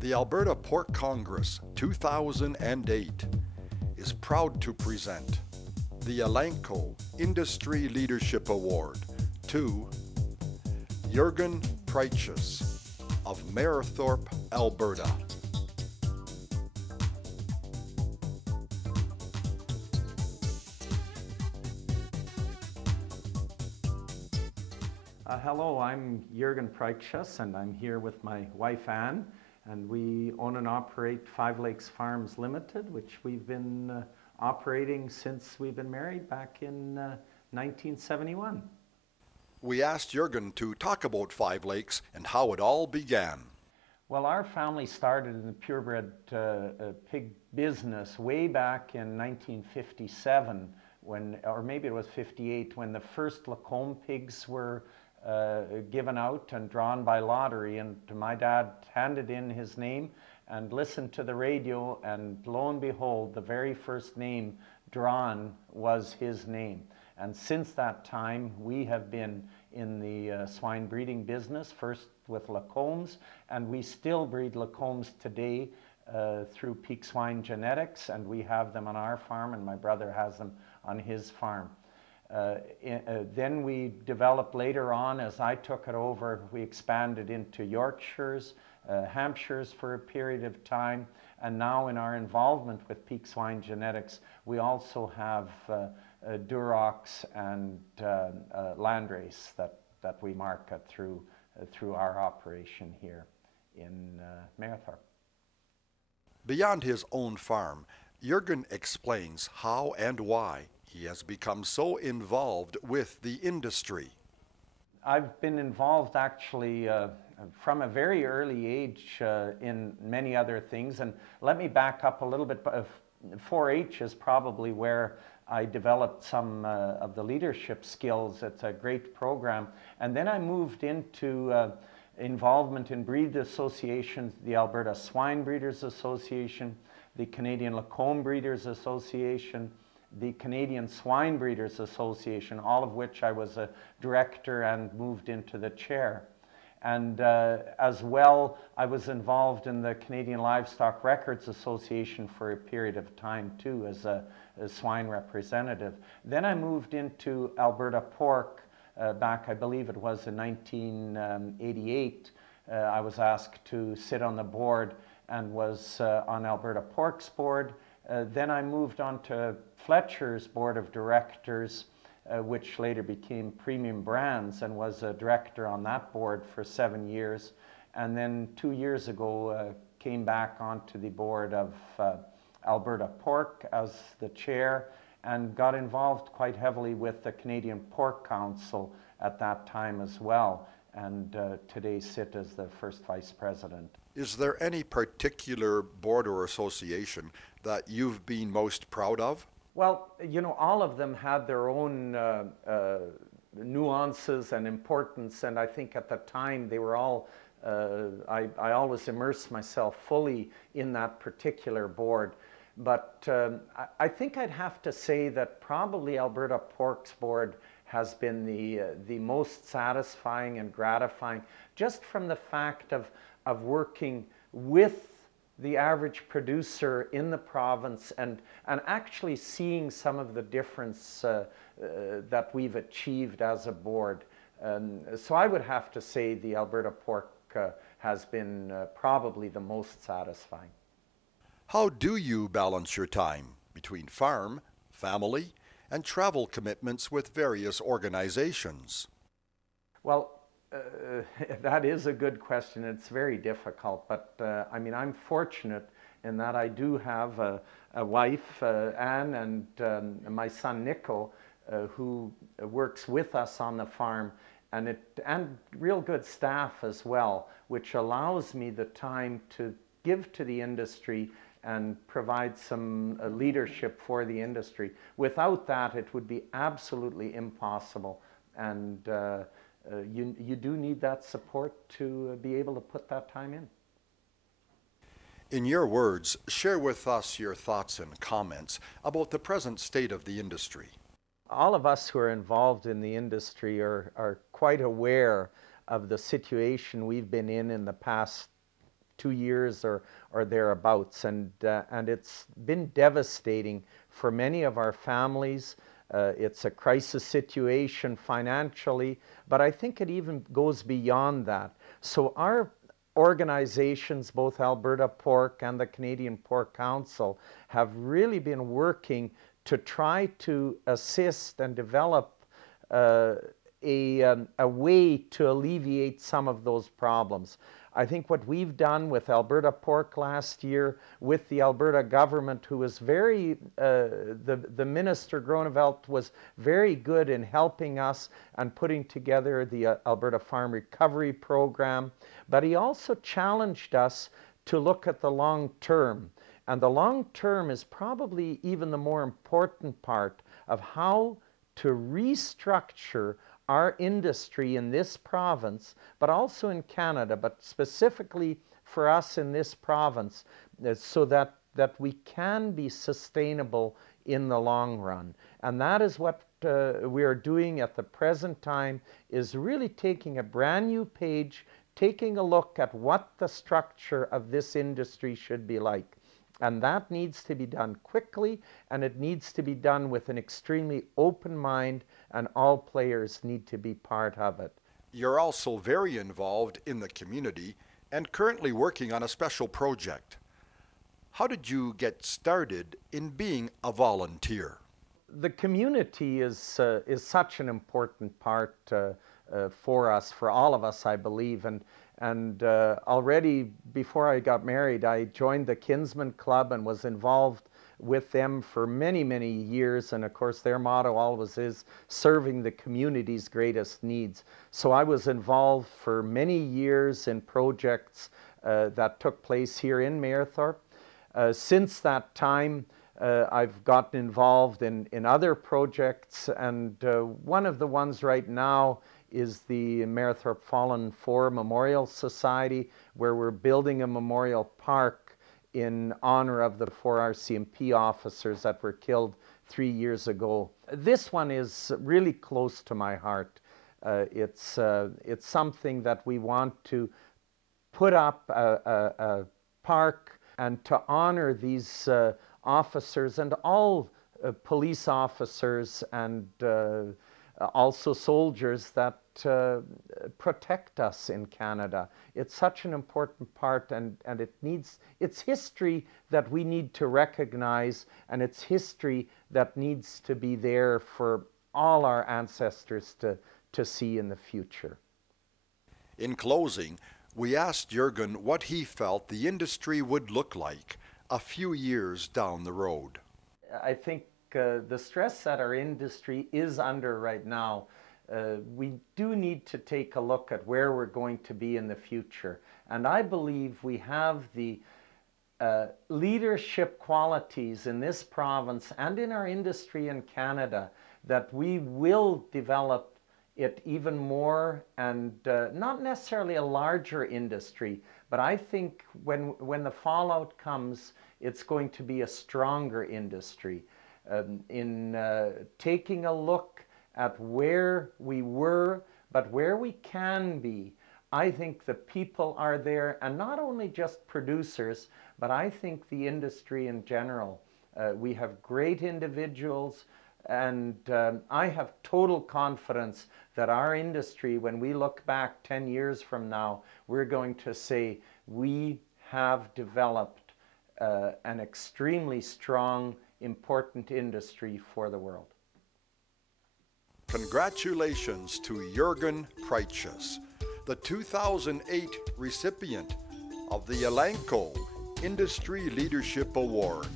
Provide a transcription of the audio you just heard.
The Alberta Pork Congress 2008 is proud to present the Elanco Industry Leadership Award to Jürgen Preitsch's of Mayerthorpe, Alberta. Hello, I'm Jürgen Preitsch, and I'm here with my wife Anne, and we own and operate Five Lakes Farms Limited, which we've been operating since we've been married back in 1971. We asked Jürgen to talk about Five Lakes and how it all began. Well, our family started in the purebred pig business way back in 1957, when, or maybe it was 58, when the first Lacombe pigs were given out and drawn by lottery, and my dad handed in his name and listened to the radio, and lo and behold, the very first name drawn was his name. And since that time, we have been in the swine breeding business, first with Lacombes, and we still breed Lacombes today through Peak Swine Genetics, and we have them on our farm, and my brother has them on his farm. Then we developed later on, as I took it over, we expanded into Yorkshires, Hampshires for a period of time, and now in our involvement with Peak Swine Genetics, we also have Durocs and Landrace that we market through our operation here in Mayerthorpe. Beyond his own farm, Jürgen explains how and why he has become so involved with the industry. I've been involved actually from a very early age in many other things, and let me back up a little bit. 4-H is probably where I developed some of the leadership skills. It's a great program. And then I moved into involvement in breed associations, the Alberta Swine Breeders Association, the Canadian Lacombe Breeders Association, the Canadian Swine Breeders Association, all of which I was a director and moved into the chair. And as well, I was involved in the Canadian Livestock Records Association for a period of time too, as a swine representative. Then I moved into Alberta Pork back, I believe it was in 1988. I was asked to sit on the board and was on Alberta Pork's board. Then I moved on to Fletcher's board of directors, which later became Premium Brands, and was a director on that board for 7 years. And then 2 years ago came back onto the board of Alberta Pork as the chair, and got involved quite heavily with the Canadian Pork Council at that time as well, and today sit as the first vice president. Is there any particular board or association that you've been most proud of? Well, you know, all of them had their own nuances and importance, and I think at the time they were all, I always immersed myself fully in that particular board. But I think I'd have to say that probably Alberta Pork's board has been the most satisfying and gratifying, just from the fact of working with the average producer in the province and actually seeing some of the difference that we've achieved as a board. So I would have to say the Alberta Pork has been probably the most satisfying. How do you balance your time between farm, family, and travel commitments with various organizations? Well, that is a good question. It's very difficult, but I mean, I'm fortunate in that I do have a wife, Anne, and my son, Nico, who works with us on the farm, and real good staff as well, which allows me the time to give to the industry and provide some leadership for the industry. Without that, it would be absolutely impossible, and you do need that support to be able to put that time in. In your words, share with us your thoughts and comments about the present state of the industry. All of us who are involved in the industry are quite aware of the situation we've been in the past 2 years or thereabouts, and it's been devastating for many of our families. It's a crisis situation financially, but I think it even goes beyond that. So our organizations, both Alberta Pork and the Canadian Pork Council, have really been working to try to assist and develop a way to alleviate some of those problems. I think what we've done with Alberta Pork last year, with the Alberta government, who was very, the Minister Groeneveld was very good in helping us and putting together the Alberta Farm Recovery Program, but he also challenged us to look at the long term. And the long term is probably even the more important part of how to restructure our industry in this province, but also in Canada, but specifically for us in this province, so that we can be sustainable in the long run. And that is what we are doing at the present time, is really taking a brand new page, taking a look at what the structure of this industry should be like. And that needs to be done quickly, and it needs to be done with an extremely open mind, and all players need to be part of it. You're also very involved in the community and currently working on a special project. How did you get started in being a volunteer? The community is such an important part for us, for all of us, I believe. And already before I got married, I joined the Kinsman Club and was involved with them for many, many years. And of course, their motto always is serving the community's greatest needs. So I was involved for many years in projects that took place here in Mayerthorpe. Since that time, I've gotten involved in other projects, and one of the ones right now is the Mayerthorpe Fallen 4 Memorial Society, where we're building a memorial park in honor of the 4 RCMP officers that were killed 3 years ago. This one is really close to my heart. It's something that we want to put up a park and to honor these officers and all police officers and also soldiers that protect us in Canada. It's such an important part, and it's history that we need to recognize, and it's history that needs to be there for all our ancestors to see in the future. In closing, we asked Jürgen what he felt the industry would look like a few years down the road. I think the stress that our industry is under right now, we do need to take a look at where we're going to be in the future. And I believe we have the leadership qualities in this province and in our industry in Canada that we will develop it even more, and not necessarily a larger industry, but I think when the fallout comes, it's going to be a stronger industry. In taking a look at where we were, but where we can be, I think the people are there, and not only just producers, but I think the industry in general. We have great individuals, and I have total confidence that our industry, when we look back 10 years from now, we're going to say we have developed an extremely strong, important industry for the world. Congratulations to Jürgen Preitsch's, the 2008 recipient of the Elanco Industry Leadership Award.